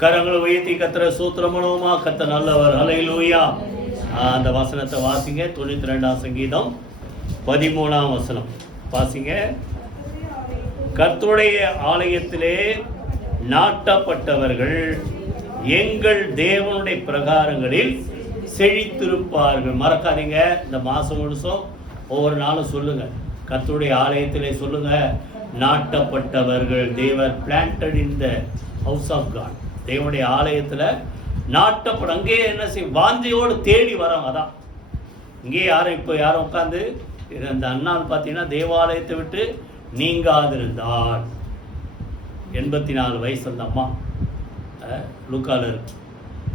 கரங்களை உயர்த்தி கர்த்தரை ஸ்தோத்திரம் பண்ணுவோமா? கர்த்தர் நல்லவர். ஹல்லேலூயா. அந்த வசனத்தை வாசிங்க. 92ஆம் சங்கீதம் 13ஆம் வசனம் வாசிங்க. கர்த்தருடைய ஆலயத்திலே நாட்டப்பட்டவர்கள் எங்கள் தேவனுடைய பிரகாரங்களில் செழித்திருப்பார்கள். மறக்காதீங்க, இந்த மாதம் முழுசும் ஒவ்வொரு நாளும் சொல்லுங்க, கர்த்தருடைய ஆலயத்திலே சொல்லுங்க, நாட்டப்பட்டவர்கள். They were planted in the house of God. தேவனுடைய ஆலயத்தில் நாட்டப்பட அங்கேயே என்ன செய்ய வாஞ்சையோடு தேடி வரோம். அதான் இங்கே யாரும் இப்போ யாரும் உட்காந்து இந்த அண்ணால் பார்த்தீங்கன்னா தேவாலயத்தை விட்டு நீங்காதிருந்தாள். 84 வயசு அந்த அம்மா லுக்கால இருக்கு.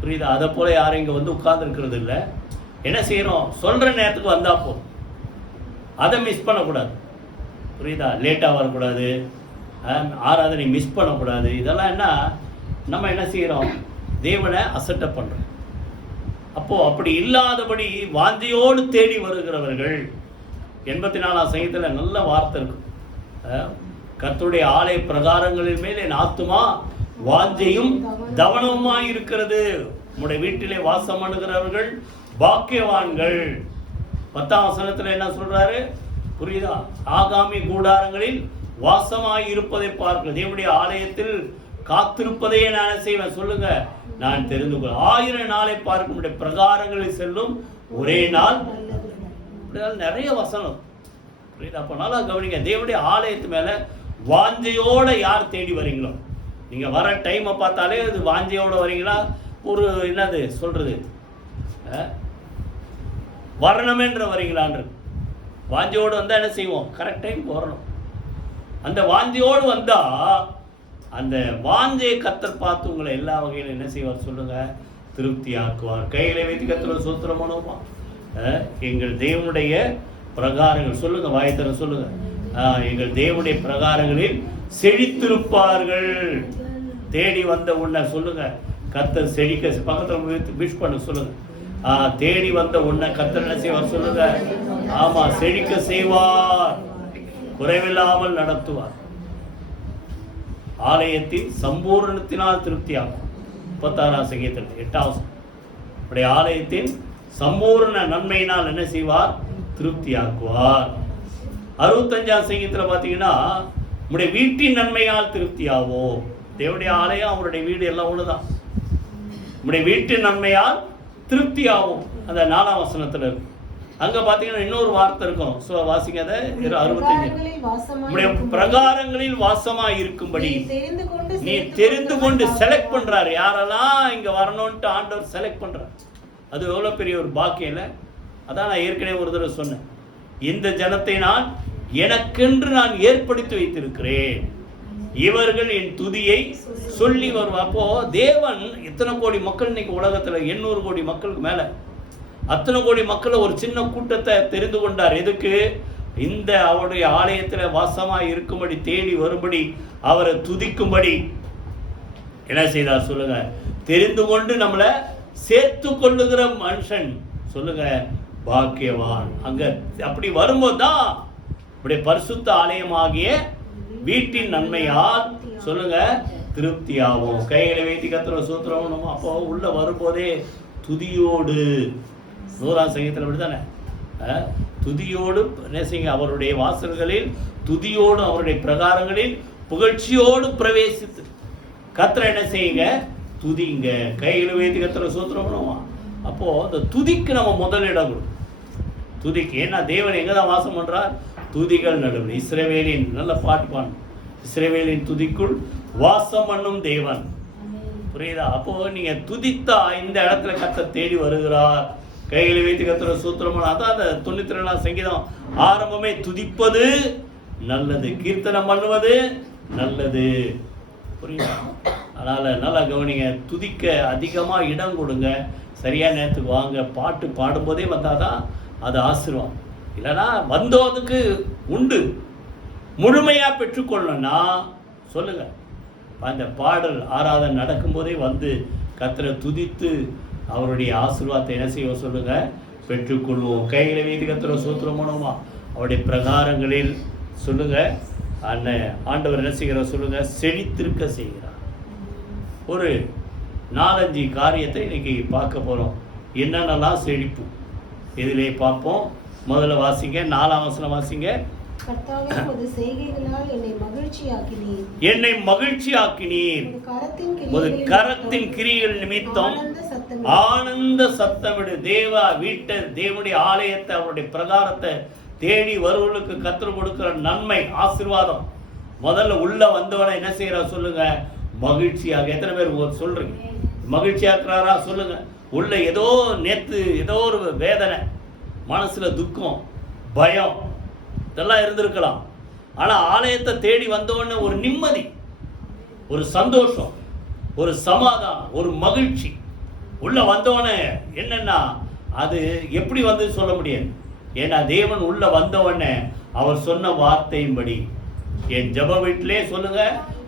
புரியுதா? அதை போல் யாரும் இங்கே வந்து உட்கார்ந்துருக்கிறது இல்லை. என்ன செய்கிறோம்? சொல்கிற நேரத்துக்கு வந்தால் போதும். அதை மிஸ் பண்ணக்கூடாது. புரியுதா? லேட்டாக வரக்கூடாது, ஆராதனை மிஸ் பண்ணக்கூடாது. இதெல்லாம் என்ன நம்ம என்ன செய்கிறோம்? தேவனை அசட்டப் பண்ணுறோம். அப்போது அப்படி இல்லாதபடி வாஞ்சையோடு தேடி வருகிறவர்கள். 84ஆம் சங்கீதத்தில் நல்ல வார்த்தை இருக்கும். கர்த்தருடைய ஆலய பிரகாரங்களின் மேல் என் ஆத்துமா வாஞ்சையும் தவனமுமாய் இருக்கிறது. உங்களுடைய வீட்டிலே வாசம் பண்ணுகிறவர்கள் பாக்கியவான்கள். 10ஆம் வசனத்தில் என்ன சொல்றாரு? புரியுதா? ஆகாமி கூடாரங்களில் வாசமாய் இருப்பதை பார்க்க தேவனுடைய ஆலயத்தில் காத்திருப்பதையே நான் செய்வேன். சொல்லுங்க, நான் தெரிந்து கொள்ள 1000 நாளை பார்க்க பிரகாரங்களில் செல்லும் ஒரே நாள். நிறைய வசனம். புரியுதா? அப்போ நல்லா கவனிங்க. தேவனுடைய ஆலயத்து மேலே வாஞ்சையோட யார் தேடி வரீங்களோ, நீங்கள் வர டைமை பார்த்தாலே அது வாஞ்சையோட வரீங்களா? ஒரு என்னது சொல்றது, வரணுமென்ற வரீங்களான்னு. வாஞ்சையோடு வந்தால் என்ன செய்வோம்? கரெக்ட் டைம் வரணும். அந்த வாஞ்சையோடு வந்தால் அந்த வாஞ்சையை கர்த்தர் பார்த்து உங்களை எல்லா வகையிலும் என்ன செய்வார்? சொல்லுங்க, திருப்தி ஆக்குவார். கையில வைத்து கர்த்தர் சூத்திரம் பண்ணுவோமா? எங்கள் தேவனுடைய பிரகாரங்கள் சொல்லுங்க, வாய்த்தர சொல்லுங்க, எங்கள் தேவனுடைய பிரகாரங்களில் செழித்திருப்பார்கள். தேடி வந்த உன்னை சொல்லுங்க, கர்த்தர் செழிக்க பக்கத்தில் விஷ் பண்ண சொல்லுங்க. தேடி வந்த உன்னை கர்த்தர் என்ன செய்வார்? சொல்லுங்க, ஆமா, செழிக்க செய்வார், குறைவில்லாமல் நடத்துவார். ஆலயத்தின் சம்பூர்ணத்தினால் திருப்தியாகும். 36ஆம் சங்கீதத்தில் 8ஆம் அப்படி ஆலயத்தின் சம்பூர்ண நன்மையினால் என்ன செய்வார்? திருப்தியாக்குவார். 65ஆம் சங்கீதத்தில் பார்த்தீங்கன்னா, உங்களுடைய வீட்டின் நன்மையால் திருப்தியாகும். தேவனுடைய ஆலயம், அவருடைய வீடு எல்லாம் ஒண்ணுதான். உங்களுடைய வீட்டின் நன்மையால் திருப்தியாகும். அந்த 4ஆம் வசனத்தில் இருக்கு. அங்க பாத்தீங்கன்னா இன்னொரு வார்த்தை இருக்கும். வாசிங்க அதை. 65 பிரகாரங்களில் வாசமா இருக்கும்படி நீ தெரிந்து கொண்டு செலக்ட் பண்றாரு. யாரெல்லாம் இங்க வரணும்ட்டு ஆண்டவர் செலக்ட் பண்றாரு. அது எவ்வளவு பெரிய ஒரு பாக்கியம் இல்லை? அதான் நான் ஏற்கனவே ஒரு தடவை சொன்னேன், இந்த ஜனத்தை நான் எனக்கென்று நான் ஏற்படுத்தி வைத்திருக்கிறேன், இவர்கள் என் துதியை சொல்லி வருவார். அப்போ தேவன் எத்தனை கோடி மக்கள் இன்னைக்கு உலகத்துல 800 கோடி மக்களுக்கு மேல, அத்தனை கோடி மக்களை ஒரு சின்ன கூட்டத்தை தெரிந்து கொண்டார். எதுக்கு? இந்த அவருடைய ஆலயத்தில் வாசமாய் இருக்கும்படி, தேடி வரும்படி, அவரை துதிக்கும்படி என்ன செய்தார்? சொல்லுங்க, தெரிந்து கொண்டு நம்மளை சேர்த்து கொள்ளுகிற மனுஷன் சொல்லுங்க பாக்கியவான். அங்க அப்படி வரும்போது தான் இப்படி பரிசுத்த ஆலயமாகிய வீட்டின் நன்மையால் சொல்லுங்க திருப்தியாகும். கைகளை வைத்து கர்த்தரை சூத்திரம். அப்போ உள்ள வரும்போதே துதியோடு, 100ஆம் சங்கீதத்தில் அப்படித்தானே, துதியோடு நேசிங்க, அவருடைய வாசல்களில் துதியோடு, அவருடைய பிரகாரங்களில் புகழ்ச்சியோடு பிரவேசித்து கர்த்தரை என்ன செய்யுங்க? துதிங்க. கைகளை வைத்து கர்த்தரை சூத்திரம் பண்ணுவோம். அப்போ அந்த துதிக்கு நம்ம முதலிடம் கொடுக்கும். துதிக்கு. ஏன்னா தேவன் எங்கே தான் வாசம் பண்றார்? துதிகள் நடுவில். இஸ்ரவேலின் நல்ல பாட்டு பாடணும், இஸ்ரவேலின் துதிக்குள் வாசம் பண்ணும் தேவன். புரியுதா? அப்போ நீங்க துதித்தா இந்த இடத்துல கர்த்தர் தேடி வருகிறார். கைகளை வைத்து கர்த்தரை சூத்திரம். அதான் அந்த 92ஆம் சங்கீதம் ஆரம்பமே, துதிப்பது நல்லது, கீர்த்தனம் பண்ணுவது நல்லது. புரியுதா? அதனால நல்லா கவனிங்க. துதிக்க அதிகமா இடம் கொடுங்க. சரியான நேரத்துக்கு வாங்க. பாட்டு பாடும்போதே வந்தாதான் அது ஆசீர்வாதம். இல்லைன்னா வந்தோதுக்கு உண்டு. முழுமையா பெற்றுக்கொள்ளணும்னா சொல்லுங்க, அந்த பாடல் ஆராதனை நடக்கும்போதே வந்து கர்த்தரை துதித்து அவருடைய ஆசீர்வாதத்தை என்ன செய்ய சொல்லுங்க, பெற்றுக்கொள்வோம். கைகளை வைத்து கர்த்தரை சூத்திரம் பண்ணுவோமா? அவருடைய பிரகாரங்களில் சொல்லுங்க, ஆண்டவர் என்ன செய்கிறார்? சொல்லுங்க, செழித்திருக்க செய்கிறார். ஒரு 4-5 காரியத்தை இன்னைக்கு பார்க்க போகிறோம். என்னென்னலாம் செழிப்பு இதிலே பார்ப்போம். முதல்ல வாசிங்க, 4ஆம் வசனம் வாசிங்க. கர்த்தாவே, உமது செய்கைகளால் என்னை மகிழ்ச்சியாக்கினீர். உமது கரத்தின் கிரியைகள் நிமித்தம் ஆனந்த சத்தமிடு. தேவனுடைய ஆலயத்தை, அவருடைய பிரகாரத்தை தேடி வருவர்களுக்கு கர்த்தர் கொடுக்கிற நன்மை, ஆசீர்வாதம். முதல்ல உள்ள வந்தவனை என்ன செய்யறா சொல்லுங்க? மகிழ்ச்சியாக. எத்தனை பேர் சொல்றீங்க மகிழ்ச்சியாக்குறாரா சொல்லுங்க? உள்ள நேத்து ஏதோ ஒரு வேதனை, மனசுல துக்கம், பயம் இதெல்லாம் இருந்திருக்கலாம். ஆனா ஆலயத்தை தேடி வந்தவொடனே ஒரு நிம்மதி, ஒரு சந்தோஷம், ஒரு சமாதானம், ஒரு மகிழ்ச்சி உள்ள வந்தவொடனே என்னன்னா அது எப்படி வந்து சொல்ல முடியாது. ஏன்னா தேவன் உள்ள வந்தவொடனே அவர் சொன்ன வார்த்தையின்படி, என் ஜெப வீட்டிலே சொல்லுங்க,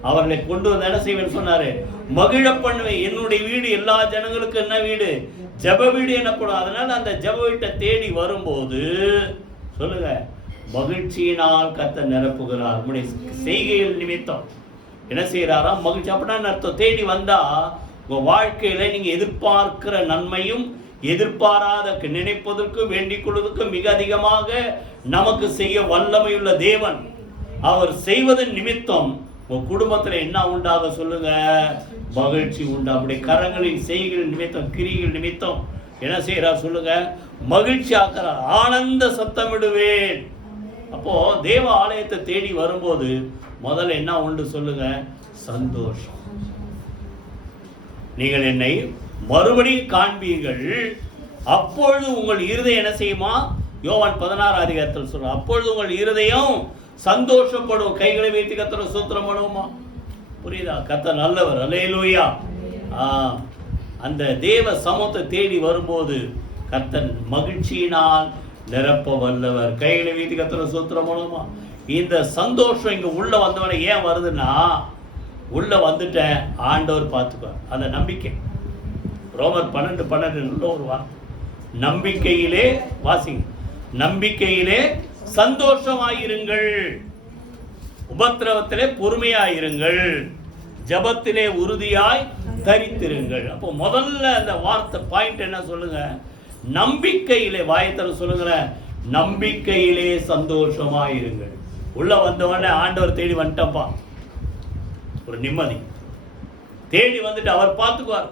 அவர்களை கொண்டு வந்து என்ன செய்வேன் சொன்னாரு? மகிழ பண்ணுவேன். என்னுடைய வீடு எல்லா ஜனங்களுக்கும் என்ன வீடு? ஜெப வீடு எனப்படும். அதனால அந்த ஜெப வீட்டை தேடி வரும்போது சொல்லுங்க, மகிழ்ச்சியினால் கர்த்தர் நிரப்புகிறார். உங்களுடைய செய்கைகள் நிமித்தம் என்ன செய்யறாரா? மகிழ்ச்சி. அப்படின்னா அர்த்தம், தேடி வந்தா உங்க வாழ்க்கையில நீங்க எதிர்பார்க்கிற நன்மையும் எதிர்பாராத நினைப்பதற்கு வேண்டிக் கொள்வதற்கு மிக அதிகமாக நமக்கு செய்ய வல்லமையுள்ள தேவன். அவர் செய்வதன் நிமித்தம் உங்க குடும்பத்துல என்ன உண்டாக சொல்லுங்க? மகிழ்ச்சி உண்டா. அப்படி கரங்களின் செய்கைகள் நிமித்தம், கிரிகள் நிமித்தம் என்ன செய்யறார் சொல்லுங்க? மகிழ்ச்சி ஆக்கிறார். ஆனந்த சத்தமிடுவேன். அப்போ தேவ ஆலயத்தை தேடி வரும்போது முதல்ல என்ன உண்டு சொல்லுங்க? சந்தோஷம். நீங்கள் என்னை மறுபடியும் காண்பீர்கள், அப்பொழுது உங்கள் இருதயம் என்ன செய்யுமா? யோவான் 16 அதிகாரத்தில் சொல்ற, அப்பொழுது உங்கள் இருதயம் சந்தோஷப்படும். கைகளை வைத்து கர்த்தரை ஸ்தோத்திரம் பண்ணுவோமா? புரியுதா? கர்த்தர் நல்லவர். அல்லேலூயா. அந்த தேவ சமூகத்தை தேடி வரும்போது கர்த்தர் மகிழ்ச்சியினால் நிரப்ப வல்லவர். கைகளை வைத்து கர்த்தரை ஸ்தோத்திரம் பண்ணுவோமா? இந்த சந்தோஷம் இங்க உள்ள வந்தவனை ஏன் வருதுன்னா, உள்ள வந்துட்டேன் ஆண்டவர் பார்த்துக்குவார். அந்த நம்பிக்கை. ரோமர் 12:12 ஒரு வார்த்தை, நம்பிக்கையிலே வாசிங்க, நம்பிக்கையிலே சந்தோஷமாயிருங்கள், உபத்திரவத்திலே பொறுமையாயிருங்கள், ஜபத்திலே உறுதியாய் தரித்திருங்கள். அப்போ முதல்ல அந்த வார்த்தை பாயிண்ட் என்ன சொல்லுங்க? நம்பிக்கையிலே. வாயத்தர சொல்லுங்க, நம்பிக்கையிலே சந்தோஷமாயிருங்கள். உள்ள வந்தவொடனே ஆண்டவர் தேடி வந்துட்டப்பா, ஒரு நிம்மதி. தேடி வந்துட்டு அவர் பார்த்துக்குவார்.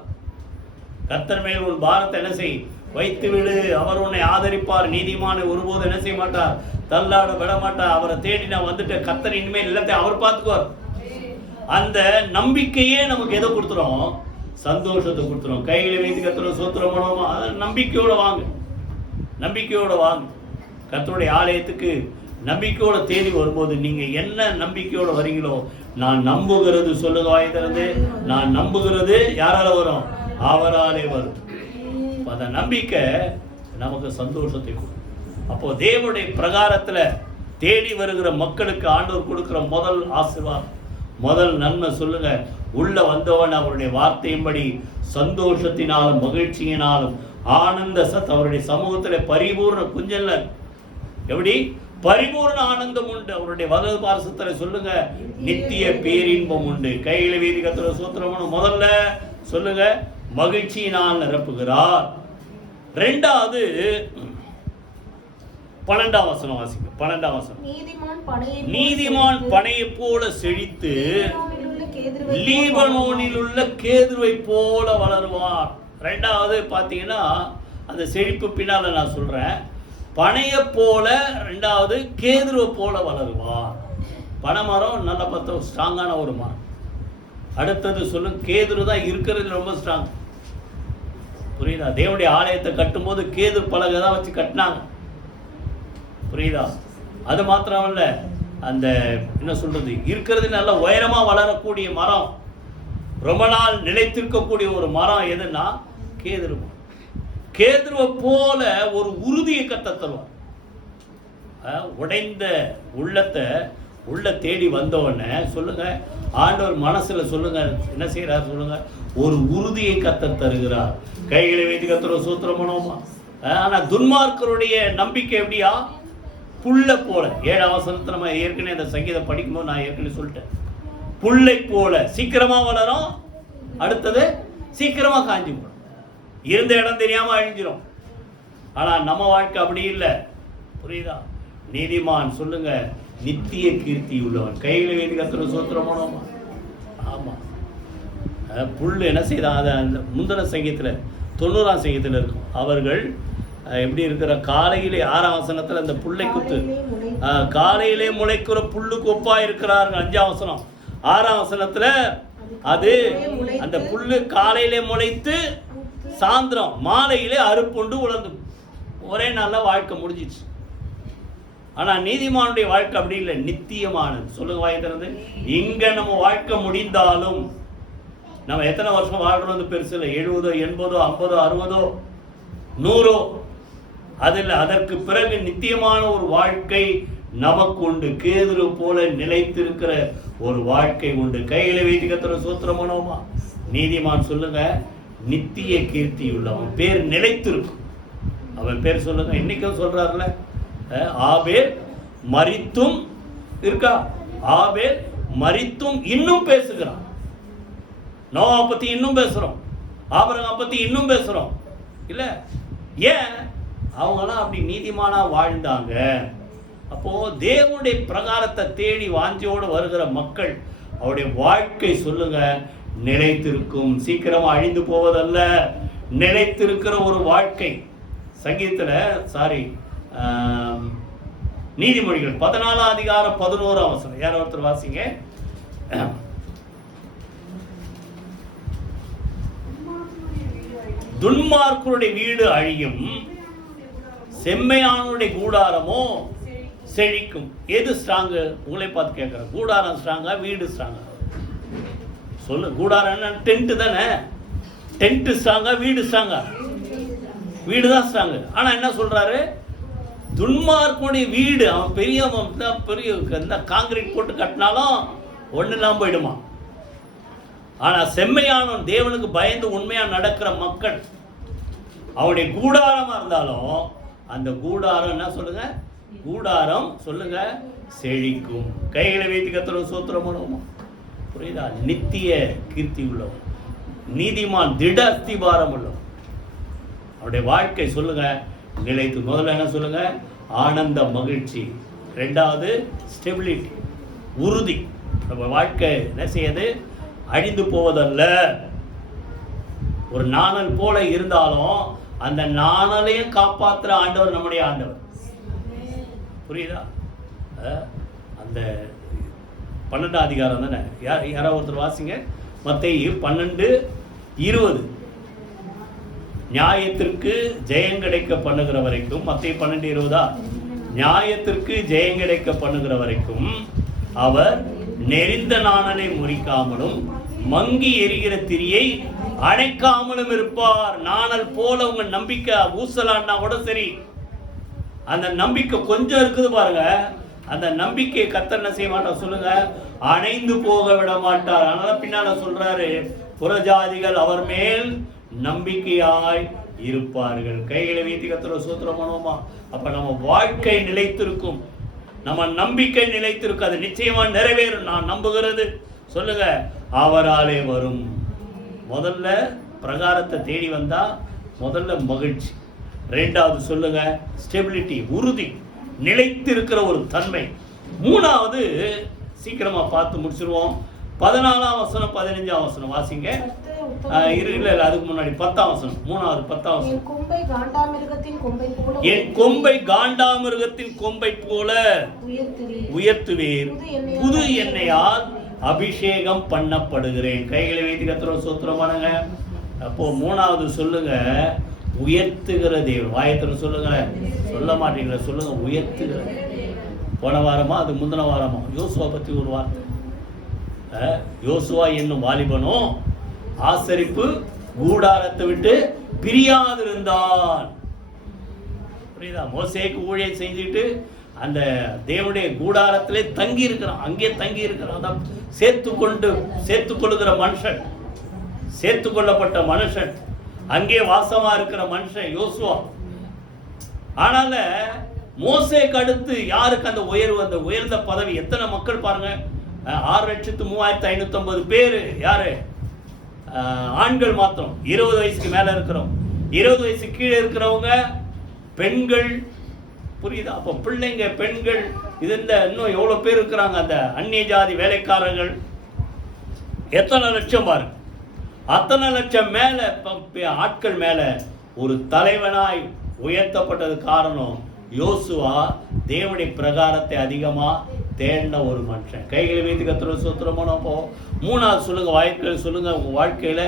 கர்த்தர் மேல் ஒரு பாரத்தை என்ன செய்? வைத்து விடு, அவர் உன்னை ஆதரிப்பார். நீதிமானை ஒருபோது என்ன செய்ய மாட்டார்? தள்ளாட விட மாட்டார். அவரை தேடி நான் வந்துட்டு கர்த்தர் இனிமேல் எல்லாத்தையும் அவர் பார்த்துக்குவார். அந்த நம்பிக்கையே நமக்கு எதை கொடுத்துரும்? சந்தோஷத்தை கொடுத்துரும். கையில வைத்து கர்த்தரை ஸ்தோத்திரம் பண்ணுவோமா? நம்பிக்கையோட வாங்க, நம்பிக்கையோட வாங்க. கர்த்தருடைய ஆலயத்துக்கு நம்பிக்கையோட தேடி வரும்போது நீங்க என்ன நம்பிக்கையோட வரீங்களோ, நான் நம்புகிறது சொல்லுங்க வாய் திறந்து, நான் நம்புகிறது யாரால வரும்? அவராலே வரும். அந்த நம்பிக்கை நமக்கு சந்தோஷத்தை கொடுக்கும். அப்போ தேவனுடைய பிரகாரத்துல தேடி வருகிற மக்களுக்கு ஆண்டவர் கொடுக்கிற முதல் ஆசீர்வாதம், முதல் நன்மை சொல்லுங்க, உள்ள வந்தவன் அவருடைய வார்த்தையின்படி சந்தோஷத்தினாலும் மகிழ்ச்சியினாலும் ஆனந்த சத் அவருடைய சமூகத்துல பரிபூர்ண குஞ்சல்ல எப்படி பரிபூர்ண ஆனந்தம் உண்டு. அவருடைய வலது பாரசத்துல சொல்லுங்க, நித்திய பேரின்பம் உண்டு. கையில வீதி கர்த்தரை ஸ்தோத்திரம் முதல்ல சொல்லுங்க, மகிழ்ச்சியினால் நிரப்புகிறார். ரெண்டாவது 12ஆம் வசனம் வாசிங்க. 12ஆம் வசனம், நீதிமான் பனையை போல செழித்து லீபனோனில் உள்ள கேதுருவை போல வளருவார். ரெண்டாவது பார்த்தீங்கன்னா அந்த செழிப்பு பின்னால நான் சொல்றேன், பனைய போல, ரெண்டாவது கேதுருவை போல வளருவார். பனைமரம் நல்ல பார்த்தா ஸ்ட்ராங்கான ஒரு மரம். அடுத்தது சொல்லுங்க, கேதுரு தான் இருக்கிறது ரொம்ப ஸ்ட்ராங். புரியுதா? தேவனுடைய ஆலயத்தை கட்டும் போது கேதுரு பலகை தான் வச்சு கட்டினாங்க. புரியுதா? அது மாத்திரமல்ல, அந்த என்ன சொல்றது, இருக்கிறது நல்ல உயரமா வளரக்கூடிய மரம், ரொம்ப நாள் நிலைத்திருக்கக்கூடிய ஒரு மரம் எதுன்னா கேதுரு. கேதுருவை போல ஒரு உறுதியை கத்த தருவார். உடைந்த உள்ளத்தை உள்ள தேடி வந்தவொடனே சொல்லுங்க, ஆண்டவர் மனசுல சொல்லுங்க என்ன செய்யறாரு சொல்லுங்க, ஒரு உறுதியை கத்த தருகிறார். கைகளை வைத்து கத்துற சூத்திரம் பண்ணுவோமா? ஆனா துன்மார்க்கருடைய நம்பிக்கை எப்படியா? புல்ல போல. 7ஆம் வசனத்தை நம்ம ஏற்கனவே அந்த சங்கீதம் படிக்கும்போது நான் ஏற்கனவே சொல்லிட்டேன், புல்லை போல சீக்கிரமா வளரும். அடுத்தது சீக்கிரமாக காஞ்சி போடும், இருந்த இடம் தெரியாமல் அழிஞ்சிடும். ஆனால் நம்ம வாழ்க்கை அப்படி இல்லை, புரியுதா? நீதிமான் சொல்லுங்க நித்திய கீர்த்தி உள்ளவன். கையில் வைத்து கத்துற சோத்திரம் போனோமா? ஆமாம். புல் என்ன செய்தான்? அதை அந்த முந்தின சங்கீதத்தில் 90ஆம் சங்கீதத்தில் இருக்கும். அவர்கள் எப்படி இருக்கிற காலையிலே 6ஆம் வசனத்தில் அந்த புல்லை குத்து, காலையிலே முளைக்கிற புல்லுக்கு ஒப்பா இருக்கிறார்கள். 5ஆம் வசனம். 6ஆம் வசனத்தில் அது அந்த புல்லு காலையிலே முளைத்து சாயந்திரம் மாலையிலே அறுப்புண்டு உலர்ந்து ஒரே நல்ல வாழ்க்கை முடிஞ்சிச்சு. ஆனால் நீதிமானுடைய வாழ்க்கை அப்படி இல்லை, நித்தியமானது. சொல்லுங்க வாய் திறந்து. இங்கே நம்ம வாழ்க்கை முடிந்தாலும் நம்ம எத்தனை வருஷம் வாழ்றது பெருசு இல்லை. 70, 80, 50, 60, 100 அது இல்லை. அதற்கு பிறகு நித்தியமான ஒரு வாழ்க்கை நமக்கு உண்டு. கேதுரு போல நிலைத்திருக்கிற ஒரு வாழ்க்கை உண்டு. கையில வைத்து கத்துற சூத்திரம் மனோமா. நீதிமான் சொல்லுங்க நித்திய கீர்த்தி உள்ளவன், பேர் நிலைத்திருக்கும். அவன் பேர் சொல்லுங்க. இன்னைக்கும் சொல்றாருல, ஆபேல் மரித்தும் இருக்கா, ஆபேல் மரித்தும் இன்னும் பேசுகிறான். நோவா பத்தி இன்னும் பேசுறோம், ஆபிரகாம் பத்தி இன்னும் பேசுறோம். இல்ல ஏன்? அவங்களாம் அப்படி நீதிமானா வாழ்ந்தாங்க. அப்போ தேவனுடைய பிரகாரத்தை தேடி வாஞ்சியோடு வருகிற மக்கள் அவருடைய வாழ்க்கை சொல்லுங்க நிலைத்திருக்கும். சீக்கிரமா அழிந்து போவதல்ல, நிலைத்திருக்கிற ஒரு வாழ்க்கை. சங்கீதத்தில் நீதிமொழிகள் 14ஆம் அதிகாரம் 11ஆம் வசனம். யார் ஒருத்தர் வாசிங்க. துன்மார்க்கருடைய வீடு அழியும், செம்மையானுடைய கூடாரமோ செழிக்கும். எது ஸ்ட்ராங்கு? உங்களை பார்த்து கேட்குறேன். கூடாரம் ஸ்ட்ராங்கா, வீடு ஸ்ட்ராங்கா? சொல்லு. கூடாரம் என்ன? டென்ட் தானே. டென்ட் ஸ்ட்ராங்கா, வீடு ஸ்ட்ராங்கா? வீடு தான் ஸ்ட்ராங்கு. ஆனால் என்ன சொல்றாரு? துன்மார்க்கனுடைய வீடு, அவன் பெரிய காங்கிரீட் போட்டு கட்டினாலும் ஒன்றும் இல்லாமல் போயிடுமா. ஆனால் செம்மையானவன், தேவனுக்கு பயந்து உண்மையாக நடக்கிற மக்கள், அவனுடைய கூடாரமாக இருந்தாலும் அந்த கூடாரம் என்ன சொல்லுங்க? கூடாரம் சொல்லுங்க செழிக்கும். கைகளை வைத்து கத்துற சூத்திரம் பண்ணுவோமா? புரியுதா? நித்திய கீர்த்தி உள்ளவன், நீதிமான், திட அஸ்திபாரம் உள்ளவன். அவருடைய வாழ்க்கை சொல்லுங்க நிலைத்து. முதல்ல என்ன சொல்லுங்க? ஆனந்த மகிழ்ச்சி. ரெண்டாவது ஸ்டெபிலிட்டி, உறுதி. நம்ம வாழ்க்கை என்ன செய்யுது? அழிந்து போவதல்ல. ஒரு நாணல் போல இருந்தாலும் அந்த நாணலையும் காப்பாற்றுற ஆண்டவர் நம்முடைய ஆண்டவர். புரியுதா? அந்த 12ஆம் அதிகாரம் தானே. யாராவது ஒருத்தர் வாசிங்க. மத்தேயு 12:20. நியாயத்திற்கு ஜெயம் கிடைக்க பண்ணுகிற வரைக்கும், மத்தேயு 12:20. நியாயத்திற்கு ஜெயம் கிடைக்க பண்ணுகிற வரைக்கும் அவர் நெறிந்த நாணலை முறிக்காமலும் மங்கி எரிகிற திரியை அணைக்காமலும் இருப்பார். நாணல் போல உங்க நம்பிக்கை ஊசலான்னா கூட சரி, அந்த நம்பிக்கை கொஞ்சம் இருக்குது பாருங்க, அந்த நம்பிக்கையை கர்த்தர் என்ன செய்ய மாட்டார் சொல்லுங்க? அணைந்து போக விட மாட்டார். அதனால பின்னால சொல்றாரு, புறஜாதிகள் அவர் மேல் நம்பிக்கையாய் இருப்பார்கள். கைகளை வைத்து கர்த்தர் சூத்திரம் பண்ணுவோமா? அப்ப நம்ம வாழ்க்கை நிலைத்திருக்கும், நம்ம நம்பிக்கை நிலைத்திருக்கும். அது நிச்சயமா நிறைவேறும். நான் நம்புகிறது சொல்லுங்க அவராலே வரும். முதல்ல பிரகாரத்தை தேடி வந்தா முதல்ல மகிழ்ச்சி. ரெண்டாவது சொல்லுங்க ஸ்டெபிலிட்டி, உறுதி, நிலைத்திருக்கிற ஒரு தன்மை. மூணாவது சீக்கிரமா பார்த்து முடிச்சிருவோம். 14ஆம் வசனம் 15ஆம் வசனம் வாசிங்க. இல்ல அதுக்கு முன்னாடி 10ஆம் வசனம். மூணாவது 10ஆம் வசனம். என் கொம்பை காண்டாமிருகத்தின் கொம்பை போல உயர்த்துவீர், புது எண்ணெயால் அபிஷேகம் பண்ணப்படுகிறேன். கைகளை வைத்து கர்த்தர் சோத்திரமானுங்க. அப்போ மூணாவது சொல்லுங்க உயர்த்துகிற தேவன். வாயத்திரம் சொல்லுங்க, சொல்ல மாட்டீங்களா? சொல்லுங்க உயர்த்துகிற. போன வாரமா அது முந்தின வாரமா யோசுவா பத்தி ஒரு வார்த்தை. யோசுவா என்னும் வாலிபனோ ஆசரிப்பு கூடாரத்தை விட்டு பிரியாதிருந்தான். புரியுதா? மோசேக்கு ஊழியம் செஞ்சுட்டு அந்த தேவனுடைய கூடாரத்திலே தங்கி இருக்கிறான், அங்கே தங்கி இருக்கிறான். அதான் சேர்த்து கொள்ளுகிற மனுஷன், சேர்த்து கொள்ளப்பட்ட மனுஷன், அங்கே வாசமா இருக்கிற மனுஷன் யோசுவா. ஆனால மோசேக்கு அடுத்து யாருக்கு அந்த உயர்வு, அந்த உயர்ந்த பதவி? எத்தனை மக்கள் பாருங்க, 6,03,550 பேர். யாரு? ஆண்கள் மாத்திரம் 20 வயசுக்கு மேலே இருக்கிறோம், 20 வயசுக்கு கீழே இருக்கிறவங்க, பெண்கள். புரியுதா? அப்போ பிள்ளைங்க, பெண்கள், இது இன்னும் எவ்வளோ பேர் இருக்கிறாங்க, அந்த அந்நிய ஜாதி வேலைக்காரர்கள். எத்தனை லட்சம் பாருங்க, அத்தனை லட்சம் மேலே ஆட்கள் மேலே ஒரு தலைவனாய் உயர்த்தப்பட்டது காரணம் யோசுவா தேவனுடைய பிரகாரத்தை அதிகமாக தேடின ஒரு மனுஷன். கைகளை வைத்து கத்துற சூத்திரமான போ. மூணாவது சொல்லுங்க, வாழ்க்கையில் சொல்லுங்க, உங்கள் வாழ்க்கையில்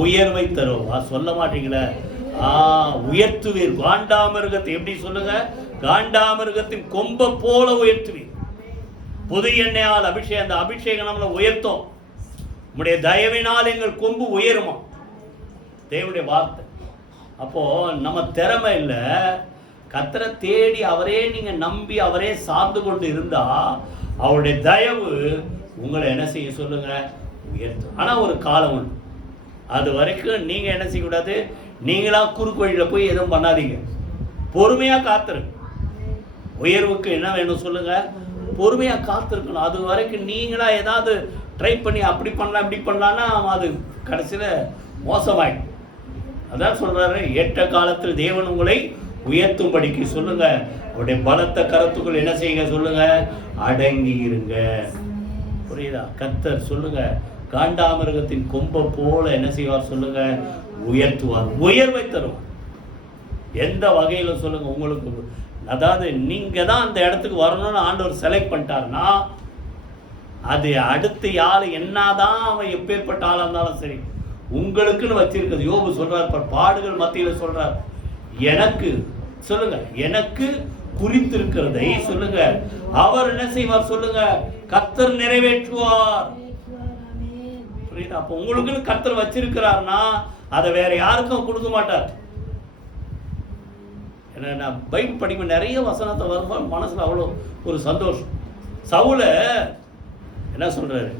உயர்வை தருவா. சொல்ல மாட்டீங்களே, உயர்த்துவீர். காண்டாமிருகத்தை எப்படி சொல்லுங்க, காண்டாமிருகத்தின் கொம்பை போல உயர்த்துவீர். புது எண்ணெயால் அபிஷேகம், அந்த அபிஷேகம் நம்மளை உயர்த்தும். உங்களுடைய தயவினால் எங்கள் கொம்பு உயருமா, தேவனுடைய வார்த்தை. அப்போ நம்ம திறமை இல்லை, கர்த்தரை தேடி அவரே நீங்க நம்பி அவரே சார்ந்து கொண்டு இருந்தா அவருடைய தயவு உங்களை என்ன செய்ய சொல்லுங்க, உயர்த்தும். ஆனா ஒரு காலம் உண்டு, அது வரைக்கும் நீங்க என்ன செய்யக்கூடாது, நீங்களா குறுக்கு வழியில போய் எதுவும் பண்ணாதீங்க. பொறுமையா காத்திருங்க. உயர்வுக்கு என்ன வேணும் சொல்லுங்க, பொறுமையா காத்திருக்கணும். அது வரைக்கும் நீங்களா ஏதாவது ட்ரை பண்ணி அப்படி பண்ணலாம் இப்படி பண்ணலான்னா அது கடைசியில மோசமாயிடும். அதான் சொல்றாரு, ஏற்ற காலத்தில் தேவன் உங்களை உயர்த்தும்படிக்கு சொல்லுங்க, அவருடைய பலத்த கரத்துக்குள் என்ன செய்யுங்க சொல்லுங்க, அடங்கி இருங்க. புரியுதா? கர்த்தர் சொல்லுங்க, காண்டாமிருகத்தின் கொம்பை போல என்ன செய்வார் சொல்லுங்க, உயர்த்துவார், உயர்வை தருவார். எந்த வகையில சொல்லுங்க, உங்களுக்கு அதாவது நீங்க தான் அந்த இடத்துக்கு வரணும்னு ஆண்டவர் செலக்ட் பண்ணிட்டாருன்னா அது அடுத்து யாரு என்னதான் அவன் எப்பேற்பட்ட ஆளா இருந்தாலும் சரி உங்களுக்குன்னு வச்சிருக்கிறது. யோபு சொல்றார், பாடுகள் மத்தியில சொல்றார், எனக்கு சொல்லுங்க, எனக்கு குறித்திருக்கிறதை சொல்லுங்க அவர் என்ன செய்வார் சொல்லுங்க, கர்த்தர் நிறைவேற்றுவார். புரியுதா? அப்ப உங்களுக்குன்னு கர்த்தர் வச்சிருக்கிறார்னா அதை வேற யாருக்கும் கொடுக்க மாட்டார். ஏன்னா நான் பைபிள் படிக்கும் நிறைய வசனத்தை வரும்போது மனசுல அவ்வளோ ஒரு சந்தோஷம். சவுல என்ன சொல்றாரு,